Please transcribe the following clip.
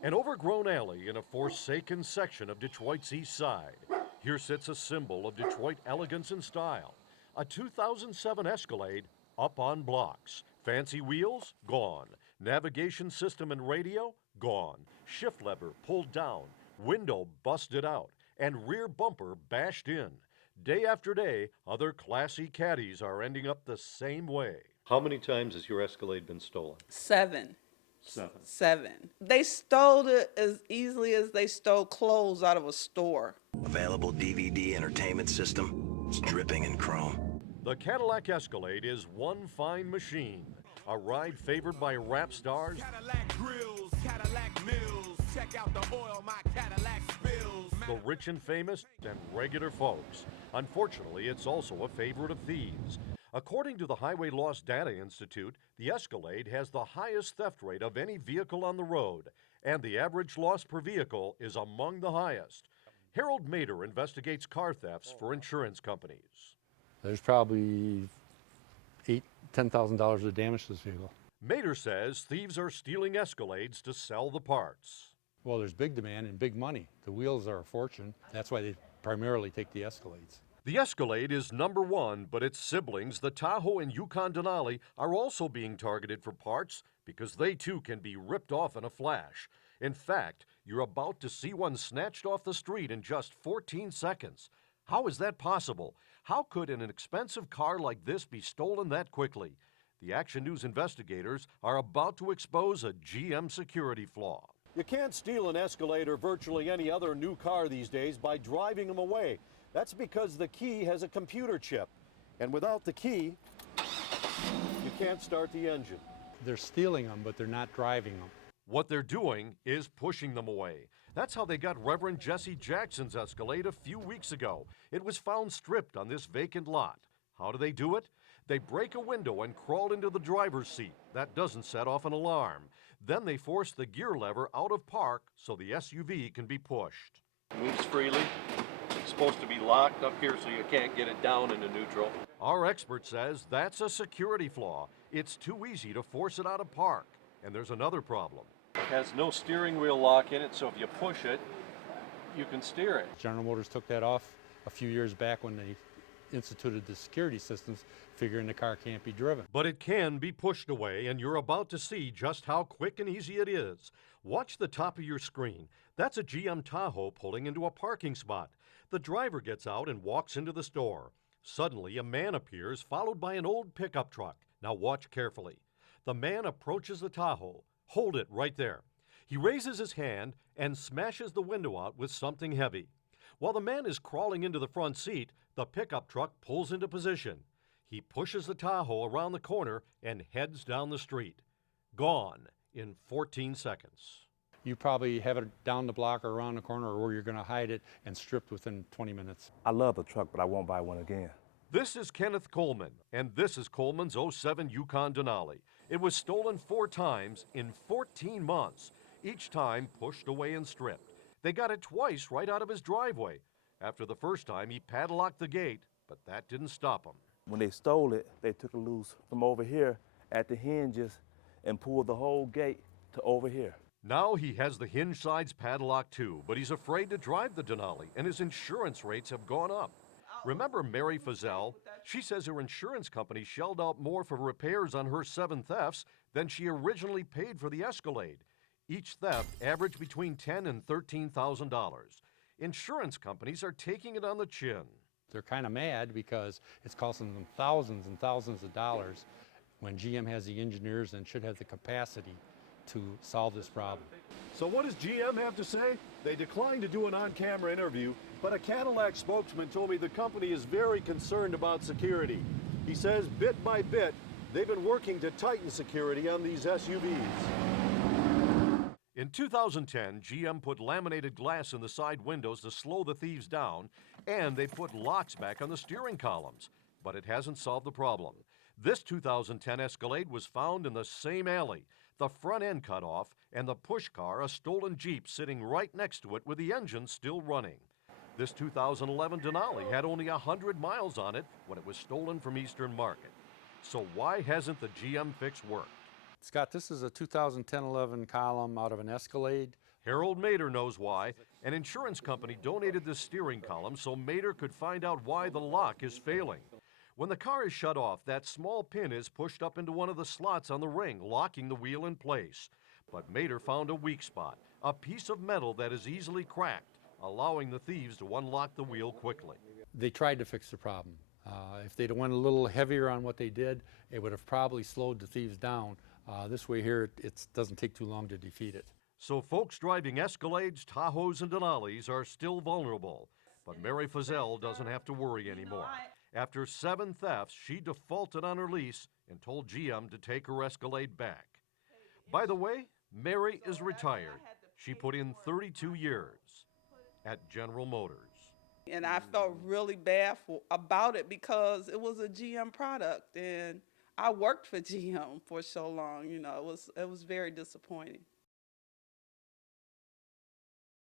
An overgrown alley in a forsaken section of Detroit's East Side. Here sits a symbol of Detroit elegance and style. A 2007 Escalade up on blocks. Fancy wheels? Gone. Navigation system and radio? Gone. Shift lever pulled down. Window busted out. And rear bumper bashed in. Day after day, other classy caddies are ending up the same way. How many times has your Escalade been stolen? Seven. Seven. Seven. They stole it as easily as they stole clothes out of a store. Available DVD entertainment system. It's dripping in chrome. The Cadillac Escalade is one fine machine. A ride favored by rap stars, Cadillac grills, Cadillac mills. Check out the oil my Cadillac spills. the rich and famous, and regular folks. Unfortunately, it's also a favorite of thieves. According to the Highway Loss Data Institute, the Escalade has the highest theft rate of any vehicle on the road, and the average loss per vehicle is among the highest. Harold Mader investigates car thefts for insurance companies. There's probably $10,000 of damage to this vehicle. Mader says thieves are stealing Escalades to sell the parts. Well, there's big demand and big money. The wheels are a fortune. That's why they primarily take the Escalades. The Escalade is number one, but its siblings, the Tahoe and Yukon Denali, are also being targeted for parts because they too can be ripped off in a flash. In fact, you're about to see one snatched off the street in just 14 seconds. How is that possible? How could an expensive car like this be stolen that quickly? The Action News investigators are about to expose a GM security flaw. You can't steal an Escalade or virtually any other new car these days by driving them away. That's because the key has a computer chip. And without the key, you can't start the engine. They're stealing them, but they're not driving them. What they're doing is pushing them away. That's how they got Reverend Jesse Jackson's Escalade a few weeks ago. It was found stripped on this vacant lot. How do they do it? They break a window and crawl into the driver's seat. That doesn't set off an alarm. Then they force the gear lever out of park so the SUV can be pushed. Moves freely. It's supposed to be locked up here so you can't get it down into neutral. Our expert says that's a security flaw. It's too easy to force it out of park. And there's another problem. It has no steering wheel lock in it, so if you push it, you can steer it. General Motors took that off a few years back when they instituted the security systems, figuring the car can't be driven. But it can be pushed away, and you're about to see just how quick and easy it is. Watch the top of your screen. That's a GM Tahoe pulling into a parking spot. The driver gets out and walks into the store. Suddenly, a man appears, followed by an old pickup truck. Now watch carefully. The man approaches the Tahoe. Hold it right there. He raises his hand and smashes the window out with something heavy. While the man is crawling into the front seat, the pickup truck pulls into position. He pushes the Tahoe around the corner and heads down the street. Gone in 14 seconds. You probably have it down the block or around the corner or where you're going to hide it and stripped within 20 minutes. I love the truck, but I won't buy one again. This is Kenneth Coleman, and this is Coleman's '07 Yukon Denali. It was stolen 4 times in 14 months, each time pushed away and stripped. They got it twice right out of his driveway. After the first time, he padlocked the gate, but that didn't stop him. When they stole it, they took it loose from over here at the hinges and pulled the whole gate to over here. Now he has the hinge sides padlocked too, but he's afraid to drive the Denali, and his insurance rates have gone up. Remember Mary Fazell? She says her insurance company shelled out more for repairs on her 7 thefts than she originally paid for the Escalade. Each theft averaged between $10,000 and $13,000. Insurance companies are taking it on the chin. They're kind of mad because it's costing them thousands and thousands of dollars when GM has the engineers and should have the capacity to solve this problem. So what does GM have to say? They declined to do an on-camera interview, but a Cadillac spokesman told me the company is very concerned about security. He says bit by bit, they've been working to tighten security on these SUVs. In 2010, GM put laminated glass in the side windows to slow the thieves down, and they put locks back on the steering columns. But it hasn't solved the problem. This 2010 Escalade was found in the same alley, the front end cut off, and the push car, a stolen Jeep, sitting right next to it with the engine still running. This 2011 Denali had only 100 miles on it when it was stolen from Eastern Market. So why hasn't the GM fix worked? Scott, this is a 2010-11 column out of an Escalade. Harold Mader knows why. An insurance company donated this steering column so Mader could find out why the lock is failing. When the car is shut off, that small pin is pushed up into one of the slots on the ring, locking the wheel in place. But Mader found a weak spot, a piece of metal that is easily cracked, allowing the thieves to unlock the wheel quickly. They tried to fix the problem. If they'd went a little heavier on what they did, it would have probably slowed the thieves down. This way here, it doesn't take too long to defeat it. So folks driving Escalades, Tahoes, and Denali's are still vulnerable. But Mary Fazell doesn't have to worry anymore. After 7 thefts, she defaulted on her lease and told GM to take her Escalade back. By the way, Mary is retired. She put in 32 years at General Motors. And I felt really bad about it because it was a GM product, and I worked for GM for so long. You know, it was very disappointing.